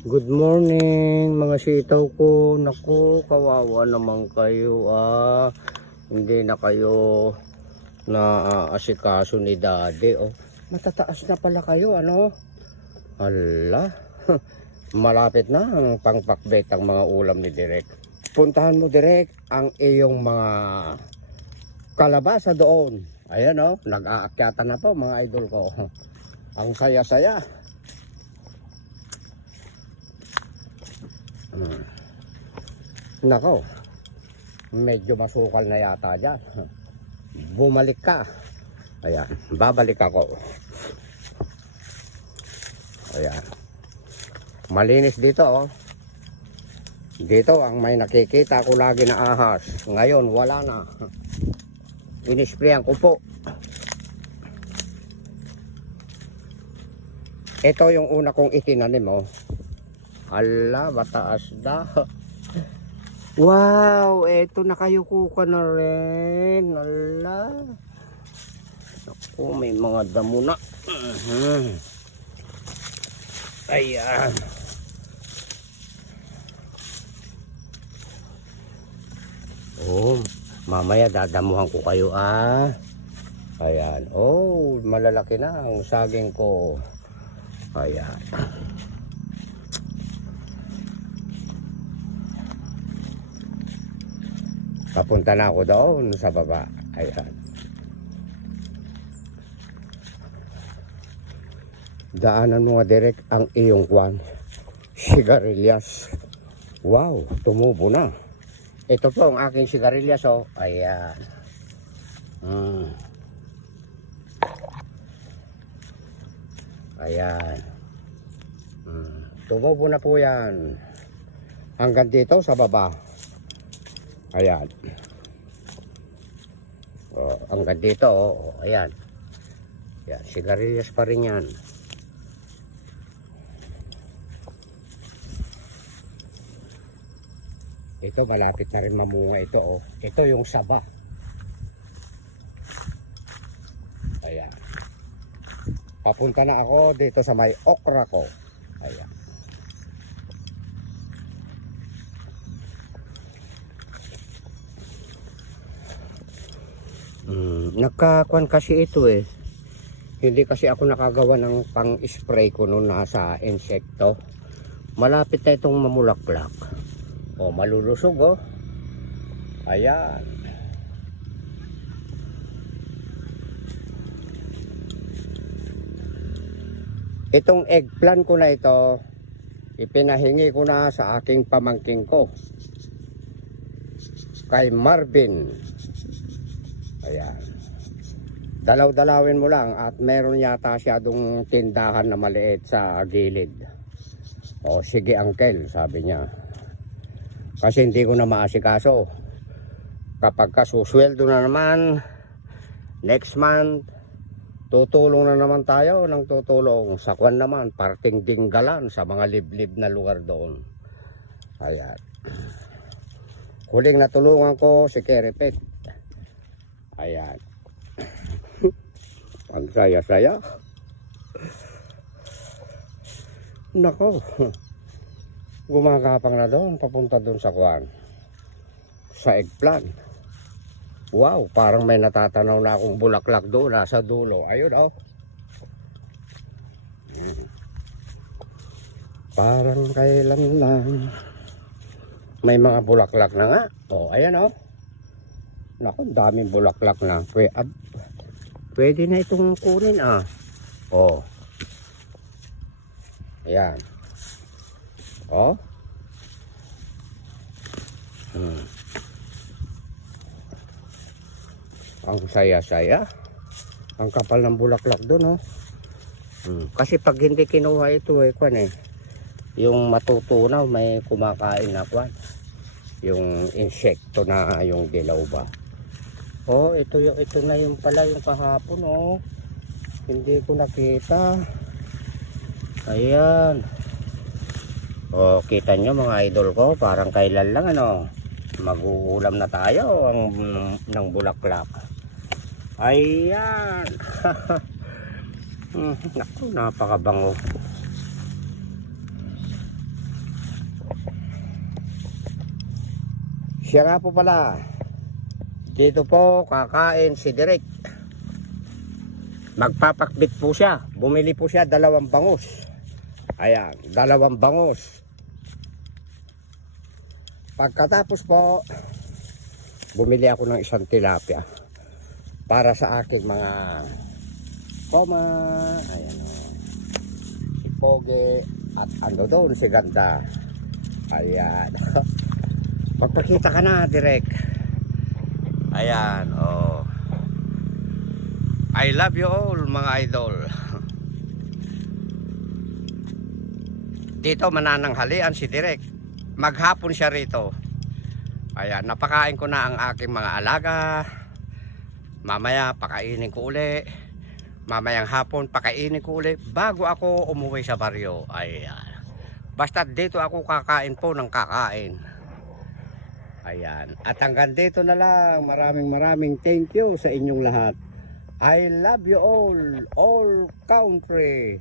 Good morning mga sitaw ko. Naku, kawawa naman kayo Hindi na kayo na asikaso ni daddy Matataas na pala kayo Hala. Malapit na ang pangpakbet ang mga ulam ni Direk. Puntahan mo Direk ang iyong mga kalabasa doon. Ayan nag-aakyatan na po mga idol ko. Ang saya-saya. Nako, medyo masukal na yata dyan. Bumalik ka. Ayan, babalik ako. Ayan, malinis dito Dito ang may nakikita ko lagi na ahas. Ngayon wala na. Inisprayan ko po. Ito yung una kong itinanim Ala, mataas na. Wow, eto nakayuko ka na rin. Ala. Naku, may mga damo na. Ayan. Mamaya dadamuhan ko kayo Ayan. Malalaki na ang saging ko. Ayan. Papunta na ako doon sa baba. Ayan. Daanan mo direct ang iyong sigarilyas. Wow, tumubo na. Ito po ang aking sigarilyas Ayan. Ayan. Tumubo na po yan. Hanggang dito sa baba. Ayan. Hanggang dito ayan. Yan, sigarilyas pa rin yan. Ito malapit na rin mamunga ito Ito yung saba. Ayan. Papunta na ako dito sa may okra ko. Ayan. Nagkakuan kasi ito Hindi kasi ako nakagawa ng pang-spray ko nung nasa insekto. Malapit na itong mamulaklak. Malulusog Ayan. Itong eggplant ko na ito, ipinahingi ko na sa aking pamangking ko. Kay Marvin. Ayan. Dalaw-dalawin mo lang at meron yata siya dong tindahan na maliit sa gilid. Sige uncle, sabi niya. Kasi hindi ko na maasikaso. Kapag kasusweldo na naman, next month, tutulong na naman tayo ng tutulong. Sa kwan naman, parting Dinggalan sa mga liblib na lugar doon. Ayan. Huling natulungan ko si Kerepet. Ayan. Ang saya-saya. Nako. Gumagapang na doon, papunta doon sa kwan. Sa eggplant. Wow, parang may natatanaw na akong bulaklak doon, nasa dulo. Ayun Parang kailan lang. May mga bulaklak na nga. Ayan Naku, daming bulaklak na. Pwede na itong kunin Ayan. Ang saya-saya. Ang kapal ng bulaklak doon Kasi pag hindi kinuha ito yung matutunaw may kumakain na yung insekto na yung dilaw ba. Ito na yung pala yung kahapon hindi ko nakita. Ayan. Kita nyo mga idol ko, parang kailan lang mag-uulam na tayo ng bulaklak. Ayan. Naku, napakabango. Siya nga po pala. Dito po kakain si Direk. Magpapakbit po siya. Bumili po siya 2 bangus. Ayan, 2 bangus. Pagkatapos po, bumili ako ng 1 tilapia para sa aking mga koma. Ayan, si Pogi at ano doon si Ganda. Ayan. Magpakita ka na, Direk. Ayan, oh. I love you all, mga idol. Dito manananghalian si Direk. Maghapon siya rito. Ayan, napakain ko na ang aking mga alaga. Mamaya pakainin ko uli. Mamayang hapon pakainin ko uli bago ako umuwi sa baryo. Ayan. Basta dito ako kakain po ng kakain. Ayan. At hanggang dito na lang. Maraming thank you sa inyong lahat. I love you all country.